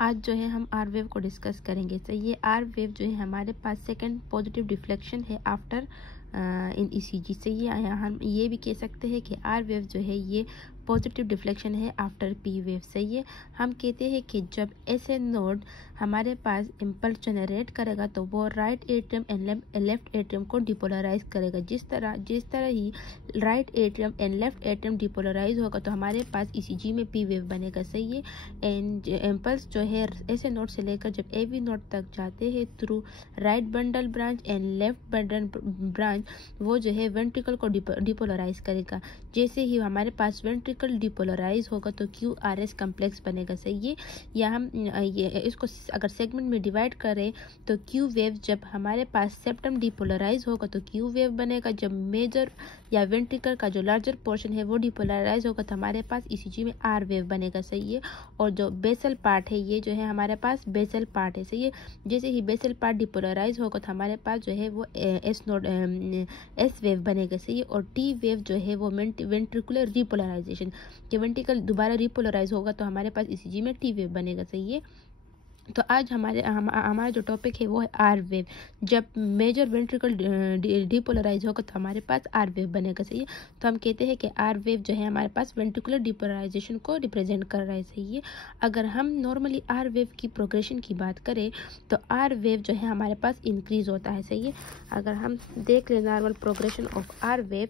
आज जो है हम आर वेव को डिस्कस करेंगे। तो ये आर वेव जो है हमारे पास सेकंड पॉजिटिव डिफ्लेक्शन है आफ्टर इन ईसीजी। से ये हम ये भी कह सकते हैं कि आर वेव जो है ये पॉजिटिव डिफ्लेक्शन है आफ्टर पी वेव। सही है। हम कहते हैं कि जब ऐसे नोड हमारे पास इम्पल्स जनरेट करेगा तो वो right atrium and left atrium को डिपोलराइज करेगा। जिस तरह ही right atrium and left atrium depolarize होगा तो हमारे पास ईसीजी में पी वेव बनेगा। सही है। एंड इम्पल्स जो है ऐसे नोड से लेकर जब एवी नोड तक जाते हैं through right bundle branch and left bundle branch, वो जो है वेंट्रिकल को डिपोलराइज करेगा। जैसे ही हमारे पास वेंट्रिकल डिपोलराइज होगा तो क्यू आर एस कम्प्लेक्स बनेगा। सही है। या हम इसको अगर सेगमेंट में डिवाइड करें तो क्यू वेव जब हमारे पास सेप्टम डिपोलराइज होगा तो क्यू वेव बनेगा। जब मेजर या वेंट्रिकल का जो लार्जर पोर्शन है वो डिपोलराइज होगा तो हमारे पास ईसीजी में आर वेव बनेगा। सही है। और जो बेसल पार्ट है ये जो है हमारे पास बेसल पार्ट है। सही है। जैसे ही बेसल पार्ट डिपोलराइज होगा तो हमारे पास जो है वो एस नोड एस वेव बनेगा। सही है। और टी वेव जो है वो वेंट्रिकुलर रिपोलराइजेशन, कि वेंट्रिकल दोबारा रिपोलराइज होगा तो हमारे पास ईसीजी में टी वेव बनेगा। सही है। तो आज हमारा जो टॉपिक है वो है आर वेव। जब मेजर वेंट्रिकल डिपोलराइज होगा तो हमारे पास आर वेव बनेगा। सही है। तो हम कहते हैं कि आर वेव जो है हमारे पास वेंट्रिकुलर डिपोलराइजेशन को रिप्रेजेंट कर रहा है। सही है। अगर हम नॉर्मली आर वेव की प्रोग्रेशन की बात करें तो आर वेव जो है हमारे पास इंक्रीज होता है। सही है। अगर हम देख लें normal progression of R wave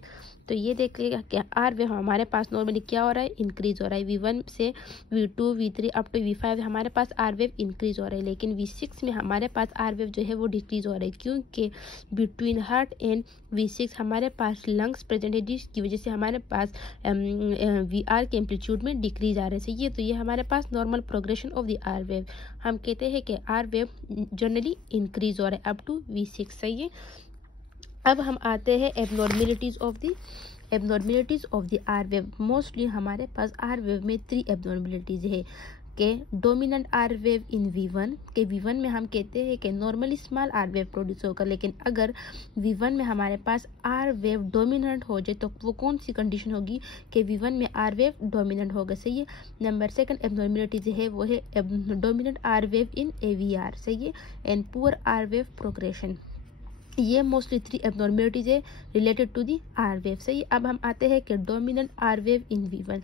तो ये देख लेगा कि आर वेव हमारे पास नॉर्मली क्या हो रहा है, इंक्रीज हो रहा है। V1 से V2 V3 up to V5 हमारे पास आर वेव इंक्रीज हो रहा है। लेकिन V6 में हमारे पास आर वेव जो है वो डिक्रीज हो रहा है, क्योंकि बिटवीन हार्ट एंड V6 हमारे पास लंग्स प्रेजेंट है, जिसकी वजह से हमारे पास VR के एम्पलीट्यूड में डिक्रीज आ रहे हैं। तो ये हमारे पास normal progression of the R wave. हम कहते हैं कि आर वेव जनरली इंक्रीज हो रहा है अप टू V6। सही है। अब हम आते हैं abnormalities of the R wave. Mostly हमारे पास आर वेव में 3 एबनॉर्मेलिटीज है के डोमिनेंट आर वेव इन V1 के V1 में हम कहते हैं कि normally small R wave produce होगा। लेकिन अगर V1 में हमारे पास आर वेव डोमिनेंट हो जाए तो वो कौन सी कंडीशन होगी कि V1 में आर वेव डोमिनेंट होगा। सही है। नंबर सेकंड एबनॉर्मेलिटी जो है वो है dominant R wave in AVR। सही है। And poor R wave progression. ये मोस्टली 3 एबनॉर्मेलिटीज है related to the R wave. सही। अब हम आते हैं कि डोमिनेंट आर वेव इन V1।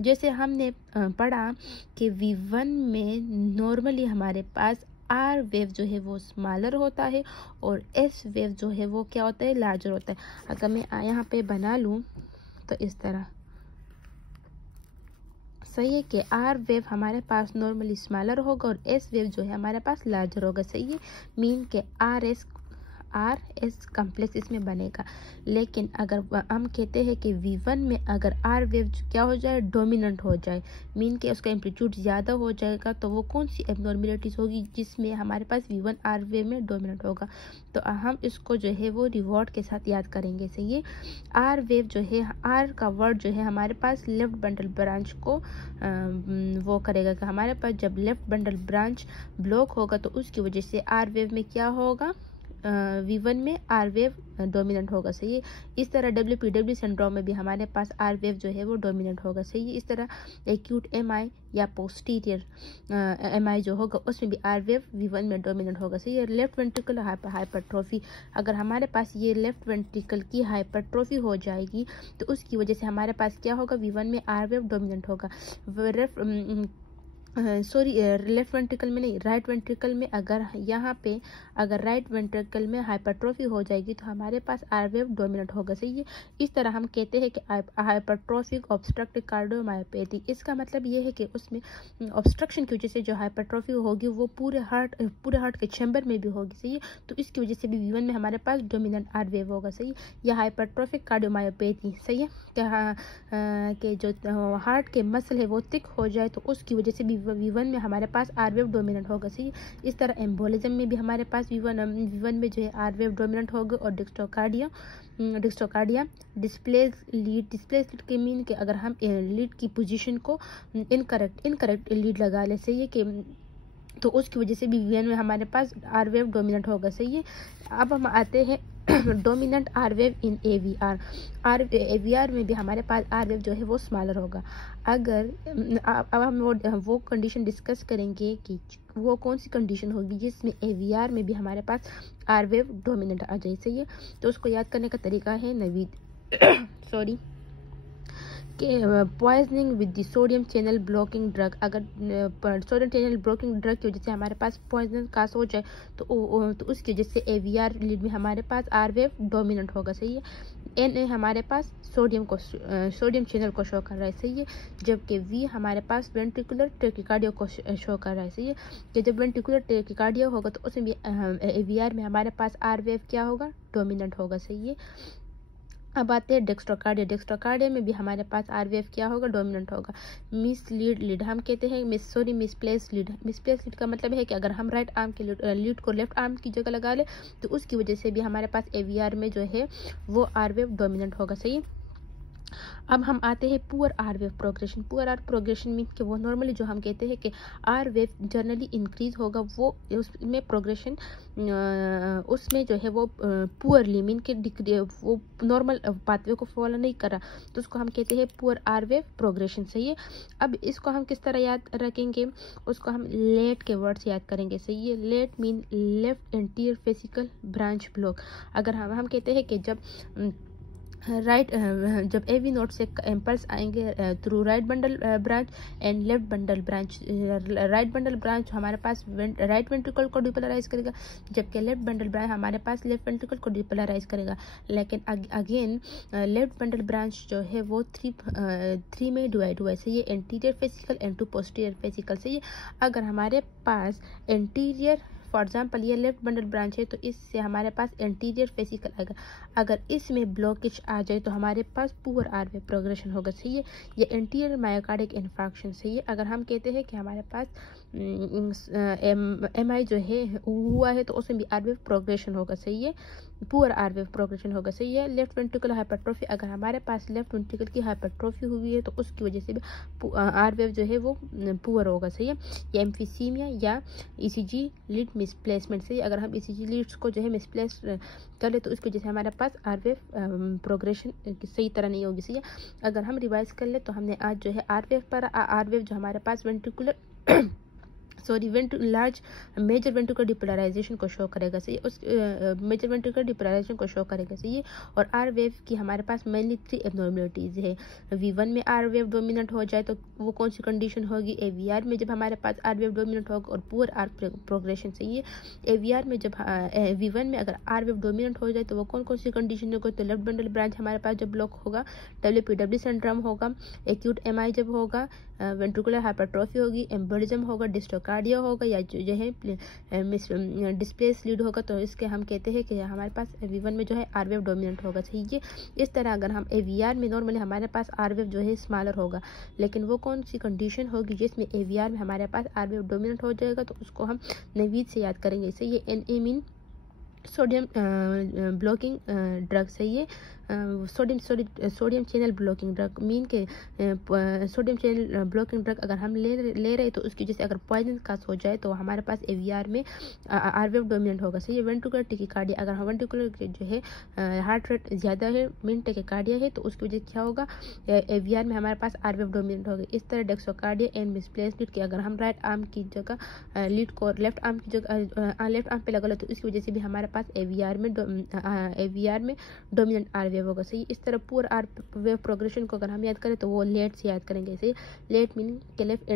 जैसे हमने पढ़ा कि V1 में नॉर्मली हमारे पास आर वेव जो है वो स्मॉलर होता है और एस वेव जो है वो क्या होता है, लार्जर होता है। अगर मैं यहाँ पे बना लूँ तो इस तरह, सही है, कि आर वेव हमारे पास नॉर्मली स्मॉलर होगा और एस वेव जो है हमारे पास लार्जर होगा। सही है। मीन के आर एस कम्प्लेक्स इसमें बनेगा। लेकिन अगर हम कहते हैं कि V1 में अगर आर वेव क्या हो जाए, डोमिनेंट हो जाए, मीन के उसका एम्पलीट्यूड ज़्यादा हो जाएगा, तो वो कौन सी एबनॉर्मेलिटीज होगी जिसमें हमारे पास V1 आर वेव में डोमिनेंट होगा। तो हम इसको जो है वो रिवॉर्ड के साथ याद करेंगे। सही है। आर वेव जो है, आर का वर्ड जो है हमारे पास लेफ्ट बंडल ब्रांच को वो करेगा कि हमारे पास जब लेफ्ट बंडल ब्रांच ब्लॉक होगा तो उसकी वजह से आर वेव में क्या होगा, V1 में आर वेव डोमिनेंट होगा। सही है। इस तरह WPW सिंड्रोम में भी हमारे पास आर वेव जो है वो डोमिनेंट होगा। सही है। इस तरह एक्यूट MI या पोस्टीरियर MI जो होगा उसमें भी आर वेव V1 में डोमिनेंट होगा। सही है। लेफ्ट वेंट्रिकल हाइपरट्रोफी, अगर हमारे पास ये लेफ्ट वेंट्रिकल की हाइपरट्रोफी हो जाएगी तो उसकी वजह से हमारे पास क्या होगा, V1 में आर वेव डोमिनेंट होगा। लेफ्ट वेंट्रिकल में नहीं, राइट वेंट्रिकल में अगर यहाँ पे अगर राइट वेंट्रिकल में हाइपरट्रोफी हो जाएगी तो हमारे पास आर वेव डोमिनेंट होगा। सही है। इस तरह हम कहते हैं कि हाइपरट्रोफिक ऑब्स्ट्रक्टिव कार्डियोमायोपैथी, इसका मतलब ये है कि उसमें ऑब्स्ट्रक्शन की वजह से जो हाइपरट्रोफी होगी वो पूरे हार्ट के चैम्बर में भी होगी। सही है। तो इसकी वजह से भी V1 में हमारे पास डोमिनेंट आर वेव होगा। सही। या हाइपरट्रोफिक कार्डियोमायोपैथी। सही है। कि जो हार्ट के मसल है वो थिक हो जाए तो उसकी वजह से भी V1 में हमारे पास आर वेव डोमिनेंट होगा। सही। इस तरह एम्बोलिज्म में भी हमारे पास V1 में जो है आर वेव डोमिनेंट होगा। और डिस्ट्रोकार्डिया डिस्प्लेस लीड के मीन के अगर हम लीड की पोजीशन को इनकरेक्ट लीड लगा ले। सही है। कि तो उसकी वजह से भी वी वन में हमारे पास आर वेव डोमिनेंट होगा, सही है। अब हम आते हैं dominant R wave in A V R में भी हमारे पास आर वेव जो है वो स्मॉलर होगा। अगर अब हम वो कंडीशन डिस्कस करेंगे कि वो कौन सी कंडीशन होगी जिसमें ए वी आर में भी हमारे पास आर वेव डोमिनेंट आ जाए, सही है। तो उसको याद करने का तरीका है नवीद सॉरी के poisoning with the sodium channel blocking drug. अगर सोडियम चैनल ब्लॉकिंग ड्रग की वजह से हमारे पास पॉइजन कास हो जाए तो उसकी वजह से एवीआर लीड में हमारे पास आर वेव डोमिनेंट होगा, सही है। एन हमारे पास सोडियम चैनल को शो कर रहा है, सही है, जबकि वी हमारे पास वेंट्रिकुलर टेकिकार्डिया को शो कर रहा है, सही है। कि जब वेंट्रिकुलर टेकिकार्डिया होगा तो उसमें भी एवीआर में हमारे पास आर वेव क्या होगा, डोमिनेंट होगा, सही है। अब आते हैं डेक्स्ट्रोकार्डिया में भी हमारे पास आर वेव क्या होगा, डोमिनेंट होगा। लीड हम कहते हैं मिसप्लेस लीड का मतलब है कि अगर हम राइट आर्म के लीड को लेफ्ट आर्म की जगह लगा ले तो उसकी वजह से भी हमारे पास एवीआर में जो है वो आर वेव डोमिनेंट होगा, सही है। अब हम आते हैं poor R wave progression mean कि वो नॉर्मली जो हम कहते हैं कि आर वेव जर्नली इंक्रीज होगा, वो उसमें प्रोग्रेशन उसमें जो है वो पुअरली मीन के वो नॉर्मल पाथवे को फॉलो नहीं कर रहा, तो उसको हम कहते हैं पुअर आर वेव प्रोग्रेशन, सही है। अब इसको हम किस तरह याद रखेंगे, उसको हम लेट के वर्ड से याद करेंगे, सही है। Let mean left anterior fascicle branch block. अगर हम कहते हैं कि जब जब एवी नोड से इम्पल्स आएंगे through right bundle branch and left bundle branch, right bundle branch हमारे पास राइट वेंट्रिकल को डिपोलराइज करेगा, जबकि लेफ्ट बंडल ब्रांच हमारे पास लेफ्ट वेंट्रिकल को डिपोलराइज करेगा। लेकिन अगेन लेफ्ट बंडल ब्रांच जो है वो थ्री में डिवाइड हुआ है, सही है। Anterior fascicle and to posterior fascicle, सही है। अगर हमारे पास एंटीरियर फॉर एग्जाम्पल ये लेफ्ट बंडल ब्रांच है तो इससे हमारे पास एंटीरियर फेसिकल आएगा। अगर इसमें ब्लॉकेज आ जाए तो हमारे पास पुअर आर वेव प्रोग्रेशन होगा, सही है। ये एंटीरियर मायोकार्डिक इन्फार्क्शन, सही है। अगर हम कहते हैं कि हमारे पास एम आई जो है हुआ है तो उसमें भी आर वेव प्रोग्रेशन होगा, सही है। पुअर आर वेव प्रोग्रेशन होगा, सही है। लेफ्ट वेंट्रिकल हाइपरट्रोफी, अगर हमारे पास लेफ्ट वेंट्रिकल की हाइपरट्रोफी हुई है तो उसकी वजह से भी आर वेव जो है वो पुअर होगा, सही है। या एम्फीसीमिया या ईसीजी लीड मिसप्लेसमेंट, सही। अगर हम ईसीजी लीड्स को जो है मिसप्लेस कर ले तो उसकी वजह से हमारे पास आर वेव प्रोग्रेशन सही तरह नहीं होगी, सही है। अगर हम रिवाइज कर ले तो हमने आज जो है आर वेव जो हमारे पास ventricular large major ventricular depolarization को शो करेगा, सही है। उस मेजर वेंट्रिकुलर डिपोलराइजेशन को शो करेगा, सही है। और आर वेव की हमारे पास मेनली 3 एब्नॉर्मलिटीज है। V1 में आर वेव डोमिनेंट हो जाए तो वो कौन सी कंडीशन होगी, AVR में जब हमारे पास आर वेव डोमिनेंट होगा और पुअर आर प्रोग्रेशन, सही है। AVR में जब V1 में अगर आर वेव डोमिनेंट हो जाए तो वो कौन कौन सी कंडीशन होगी, तो लेफ्ट बंडल ब्रांच हमारे पास जब ब्लॉक होगा, WPW सिंड्रोम होगा, एक्यूट MI जब होगा, वेंट्रिकुलर हाइपरट्रोफी होगी, एम्बोलिज्म होगा, डिस्ट्रोकार्डिया होगा, या जो है डिस्प्लेस लीड होगा, तो इसके हम कहते हैं कि हमारे पास V1 में जो है आर वेव डोमिनेंट होगा, सही है। इस तरह अगर हम AVR में नॉर्मली हमारे पास आर वेव जो है स्मॉलर होगा, लेकिन वो कौन सी कंडीशन होगी जिसमें AVR में हमारे पास आर वेव डोमिनेंट हो जाएगा, तो उसको हम नवीद से याद करेंगे, सही है। NA mean sodium blocking drug, सही है। Sodium channel blocking drug mean के सोडियम चैनल ब्लॉकिंग ड्रग अगर हम ले रहे तो उसकी जैसे अगर पॉइजन कास हो जाए तो हमारे पास AVR में आर वेव डोमिनेंट होगा, सही है। वेंट्रिकुलर टेकिकार्डिया, अगर हम वेंट्रिकुलर जो है हार्ट रेट ज़्यादा है मीन टेकिकार्डिया है तो उसकी वजह क्या होगा, AVR में हमारे पास आर वेव डोमिनेंट होगा। इस तरह डेक्सोकार्डिया एंड मिसप्लेस लीड के अगर हम राइट आर्म की जगह लीड को लेफ्ट आर्म की जगह लेफ्ट आर्म पे लगा लो तो इसकी वजह से भी हमारे पास AVR में डोमिनेंट आर वेव होगा, सही। इस तरह पूरा आर वेव प्रोग्रेशन को अगर हम याद करें तो वो लेट से याद करेंगे, सही। लेट मीनिंग के left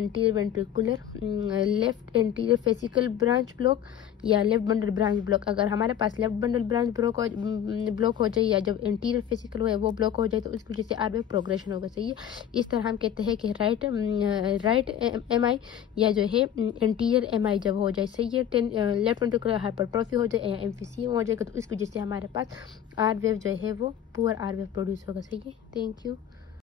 anterior fascicle branch block या लेफ्ट बंडल ब्रांच ब्लॉक। अगर हमारे पास लेफ्ट बंडल ब्रांच ब्लॉक हो जाए या जब एंटीरियर फेसिकल हो वो ब्लॉक हो जाए तो उसकी वजह से आर वेव प्रोग्रेशन होगा, सही है। इस तरह हम कहते हैं कि राइट MI या जो है एंटीरियर MI जब हो जाए, सही है, लेफ्ट वेंट्रिकुलर हाइपरट्रोफी हो जाए या एम्फीसीएम हो जाएगा तो इसकी वजह से हमारे पास आर वेव जो है वो पुअर आर वेव प्रोड्यूस होगा, सही है। Thank you.